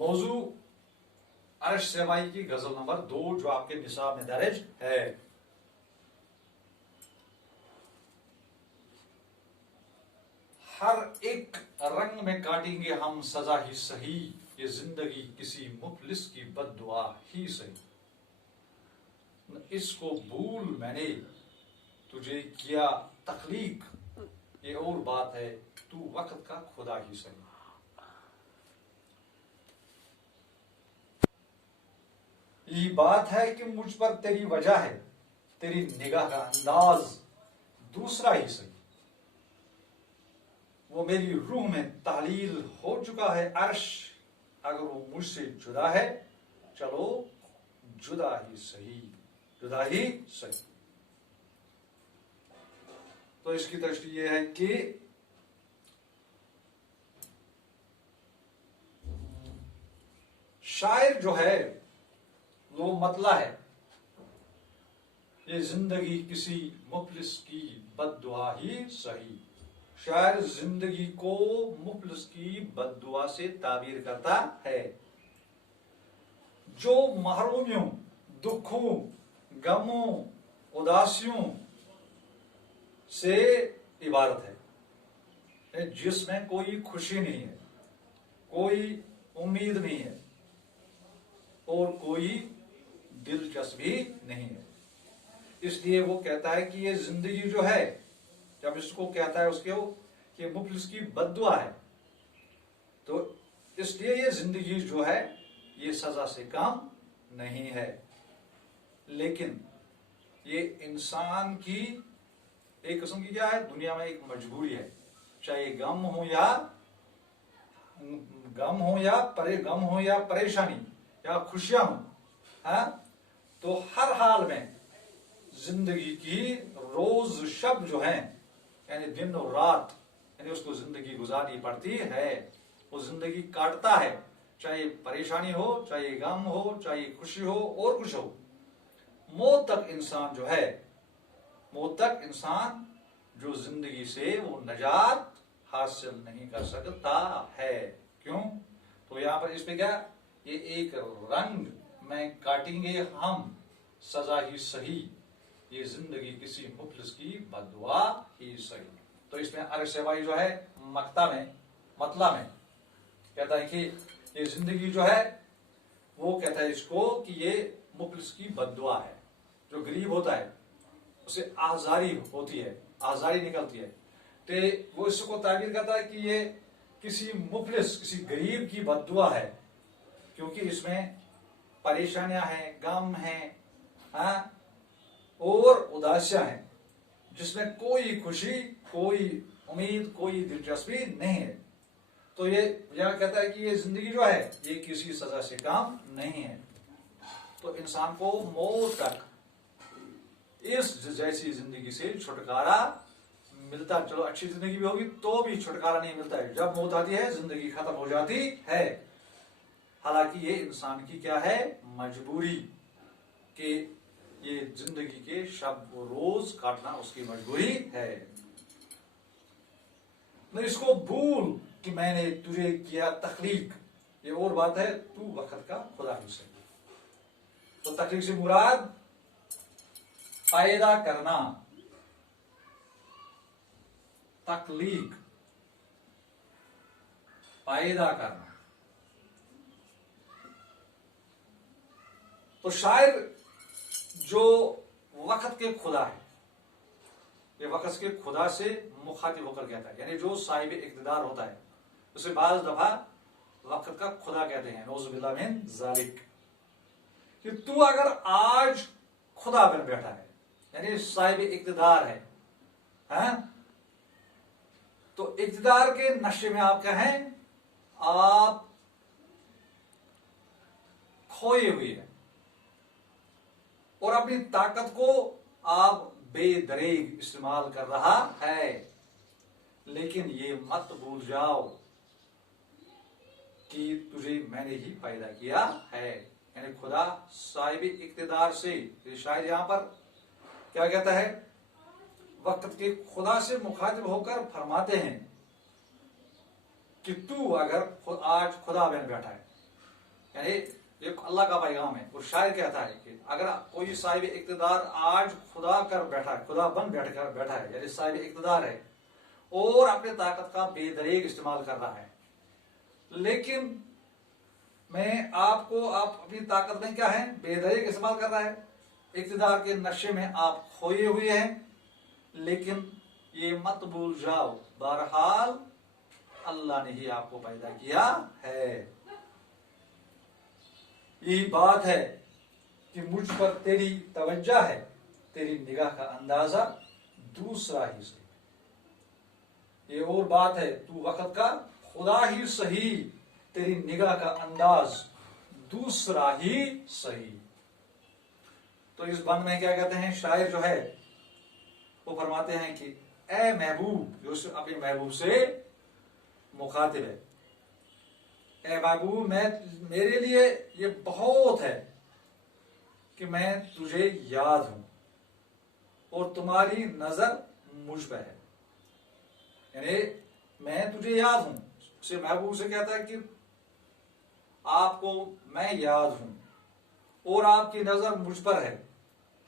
मौजू अरश सेवाई की गजल नंबर 2 जो आपके निसाब में दर्ज है। हर एक रंग में काटेंगे हम सजा ही सही, ये जिंदगी किसी मुफलिस की बद्दुआ ही सही। इसको भूल मैंने तुझे किया तखलीक, ये और बात है तू वक्त का खुदा ही सही। ये बात है कि मुझ पर तेरी वजह है, तेरी निगाह का अंदाज दूसरा ही सही। वो मेरी रूह में तालील हो चुका है अर्श, अगर वो मुझसे जुदा है चलो जुदा ही सही, जुदा ही सही। तो इसकी दृष्टि यह है कि शायर जो है वो मतला है, ये जिंदगी किसी मुफलिस की बद्दुआ ही सही। शायर जिंदगी को मुफलिस की बद्दुआ से ताबीर करता है, जो महरूमियों, दुखों, गमों, उदासियों से इबारत है, जिसमें कोई खुशी नहीं है, कोई उम्मीद नहीं है और कोई दिलचस्पी नहीं है। इसलिए वो कहता है कि ये जिंदगी जो है, जब इसको कहता है उसके कि मुफलिस की बद्दुआ है, तो इसलिए ये जिंदगी जो है ये सजा से कम नहीं है। लेकिन ये इंसान की एक किस्म की क्या है, दुनिया में एक मजबूरी है, चाहे गम हो या परेशानी या खुशियां हो, हाँ, तो हर हाल में जिंदगी की रोज शब जो है, यानी दिन और रात, यानी उसको जिंदगी गुजारनी पड़ती है। वो जिंदगी काटता है, चाहे परेशानी हो, चाहे गम हो, चाहे खुशी हो और कुछ हो। मौत तक इंसान जो है, मौत तक इंसान जो जिंदगी से वो नजात हासिल नहीं कर सकता है। क्यों? तो यहां पर इसमें क्या, ये एक रंग में काटेंगे हम सजा ही सही, ये जिंदगी किसी मुफलिस की बद्दुआ ही सही। तो इसमें अरश सेवाई जो है मतला में कहता है कि ये जिंदगी जो है वो कहता है इसको कि ये मुफलिस की बद्दुआ है। जो गरीब होता है उसे आजारी होती है, आजारी निकलती है, तो वो इसको ताबीर करता है कि ये किसी मुफलिस, किसी गरीब की बद्दुआ है, क्योंकि इसमें परेशानियां हैं, गम हैं, हाँ, और उदासियां हैं, जिसमें कोई खुशी, कोई उम्मीद, कोई दिलचस्पी नहीं है। तो ये यह कहता है कि ये जिंदगी जो है ये किसी सजा से कम नहीं है। तो इंसान को मौत तक इस जैसी जिंदगी से छुटकारा मिलता, चलो अच्छी जिंदगी भी होगी तो भी छुटकारा नहीं मिलता है। जब मौत आती है जिंदगी खत्म हो जाती है। हालांकि ये इंसान की क्या है, मजबूरी, कि ये जिंदगी के शब रोज काटना उसकी मजबूरी है। न इसको भूल कि मैंने तुझे किया तखलीक, ये और बात है तू वक्त का खुदा ही सही। तो तखलीक से मुराद पैदा करना, तखलीक पैदा करना। तो शायर जो वक्त के खुदा है, ये वक्त के खुदा से मुखातिब होकर कहता है, यानी जो साहिब इक़्तिदार होता है उसे बाज़ दफा वक्त का खुदा कहते हैं, नौज़ुबिल्लाह मिन ज़ालिक। कि तू अगर आज खुदा बन बैठा है, यानी साहिब इक़्तिदार है, हाँ? तो इक़्तिदार के नशे में आप क्या हैं, आप खोए हुए हैं और अपनी ताकत को आप बेदरेग इस्तेमाल कर रहा है। लेकिन ये मत भूल जाओ कि तुझे मैंने ही पैदा किया है, यानी खुदा साहिब इक़्तिदार से। शायद यहां पर क्या कहता है, वक्त के खुदा से मुखातिब होकर फरमाते हैं कि तू अगर आज खुदा बन बैठा है, यानी ये अल्लाह का पैगाम है। और शायर कहता है कि अगर कोई साहिब इक़्तिदार आज खुदा कर बैठा है, खुदा बन बैठा है, यानी साहिब इक़्तिदार है और अपने ताकत का बेदरेग इस्तेमाल कर रहा है, लेकिन मैं आपको, आप अपनी ताकत में क्या है, बेदरेग इस्तेमाल कर रहा है, इक़्तिदार के नशे में आप खोए हुए हैं, लेकिन ये मत भूल जाओ बहरहाल अल्लाह ने ही आपको पैदा किया है। यही बात है कि मुझ पर तेरी तवज्जो है, तेरी निगाह का अंदाजा दूसरा ही सही। ये और बात है, तू वक्त का खुदा ही सही, तेरी निगाह का अंदाज दूसरा ही सही। तो इस बंद में क्या कहते हैं, शायर जो है वो फरमाते हैं कि ए महबूब, जो अपने महबूब से मुखातिब है, ए महबूब मेरे लिए ये बहुत है कि मैं तुझे याद हूं और तुम्हारी नजर मुझ पर है। यानी मैं तुझे याद हूं, उसे महबूब से कहता है कि आपको मैं याद हूं और आपकी नजर मुझ पर है,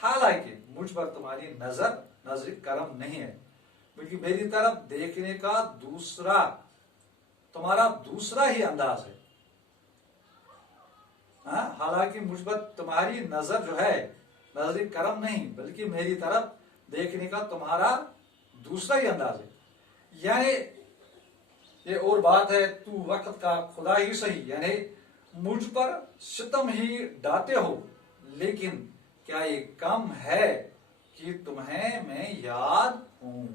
हालांकि मुझ पर तुम्हारी नजर करम नहीं है, बल्कि मेरी तरफ देखने का तुम्हारा दूसरा ही अंदाज है। हालांकि मुझ पर तुम्हारी नजर जो है, नजर करम नहीं, बल्कि मेरी तरफ देखने का तुम्हारा दूसरा ही अंदाज है। यानी ये और बात है, तू वक्त का खुदा ही सही, यानी मुझ पर सितम ही डांटे हो, लेकिन क्या ये कम है कि तुम्हें मैं याद हूं।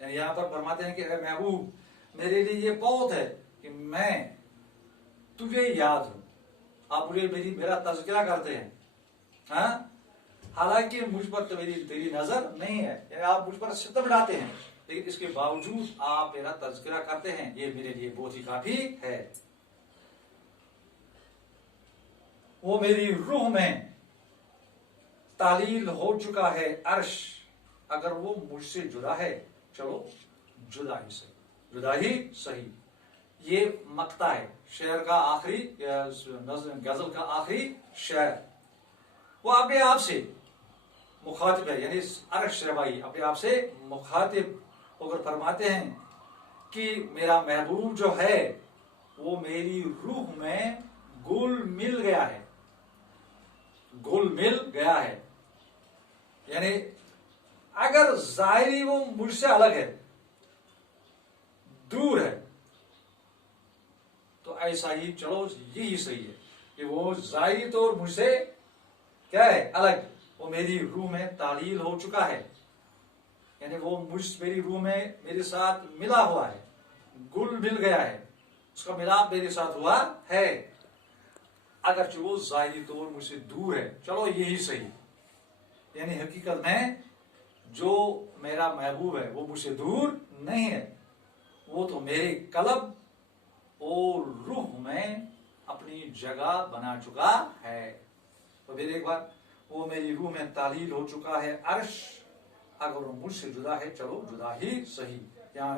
यानी यहां पर फरमाते हैं कि महबूब मेरे लिए ये बहुत है कि मैं तुझे याद हूं, आप मुझे मेरा तज़किरा करते हैं, हालांकि मुझ पर तो तेरी नजर नहीं है, यानी आप मुझ पर सितम डालते हैं, लेकिन इसके बावजूद आप मेरा तज़किरा करते हैं, ये मेरे लिए बहुत ही काफी है। वो मेरी रूह में तालील हो चुका है अर्श, अगर वो मुझसे जुदा है चलो जुदा ही सही। ये मक्ता है, शेर का आखिरी, गजल का आखिरी शेर। वो अपने आप से मुखातिब है, यानी अर्श शहबाई अपने आप से मुखातिब होकर फरमाते हैं कि मेरा महबूब जो है वो मेरी रूह में घुल मिल गया है। यानी अगर जाहिरी वो मुझसे अलग है, दूर है, तो ऐसा ही चलो यही सही है कि वो जाहिरी तो मुझसे क्या है, अलग, वो मेरी रूह में तालील हो चुका है, यानी वो मेरी रूह में मेरे साथ मिला हुआ है, घुल मिल गया है, उसका मिलाप मेरे साथ हुआ है, अगरचे वो जाहिरी तौर मुझसे दूर है, चलो यही सही। यानी हकीकत में जो मेरा महबूब है वो मुझसे दूर नहीं है, वो तो मेरे कलब और रूह में अपनी जगह बना चुका है। तो फिर एक बार, वो मेरी रूह में तालील हो चुका है अर्श, अगर वो मुझसे जुदा है चलो जुदा ही सही। यहाँ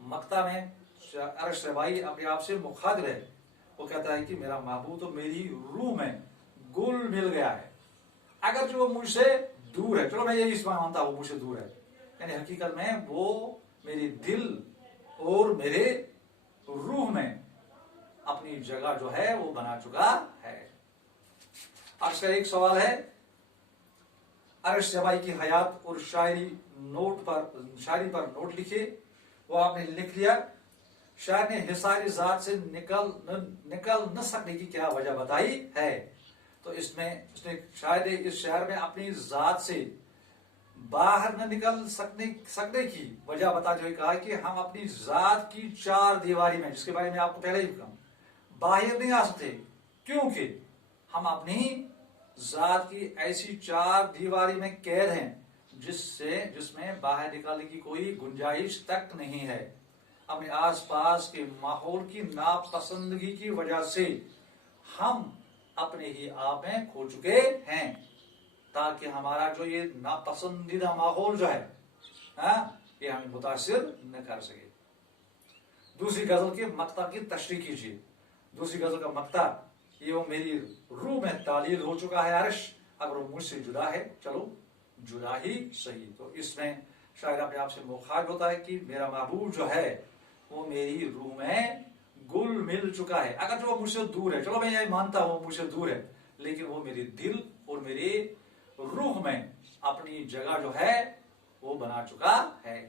मक्ता में अर्श रवाई अपने आप से मुखातिब है, वो कहता है कि मेरा महबूब तो मेरी रूह में घुल मिल गया है, अगर जो वो मुझसे दूर है, चलो मैं यही मानता हूं मुझसे दूर है, यानी हकीकत में वो मेरे दिल और मेरे रूह में अपनी जगह जो है वो बना चुका है। आज का एक सवाल है, अर्श शहबाई की हयात और शायरी पर नोट लिखे। वो आपने लिख लिया। शायर ने हिसारी जात से निकल न सकने की क्या वजह बताई है। तो इसमें उसने शायद इस शायर में अपनी जात से बाहर न निकल सकने की वजह बताते हुए कहा कि हम अपनी जात की चार दीवारी में, जिसके बारे में आपको पहले ही कहा, बाहर नहीं आ सकते, क्योंकि हम अपनी जात की ऐसी चार दीवारी में कैद हैं जिसमें बाहर निकलने की कोई गुंजाइश तक नहीं है। अपने आसपास के माहौल की नापसंदगी की वजह से हम अपने ही आप में खो चुके हैं, ताकि हमारा जो ये नापसंदीदा माहौल जो है ये हमें मुतासिर न कर सके। दूसरी गजल के मक्ता की तशरीह कीजिए। दूसरी गजल का मक्ता ये वो मेरी रूह में तालील हो चुका है अर्श, अगर वो मुझसे जुदा है चलो जुदा ही सही। तो इसमें शायद अपने आप से मुखार होता है कि मेरा महबूब जो है वो मेरी रूह में गुल मिल चुका है। अगर जो मुझसे दूर है, चलो मैं ये मानता हूं मुझसे दूर है, लेकिन वो मेरे दिल और मेरे रूह में अपनी जगह जो है वो बना चुका है।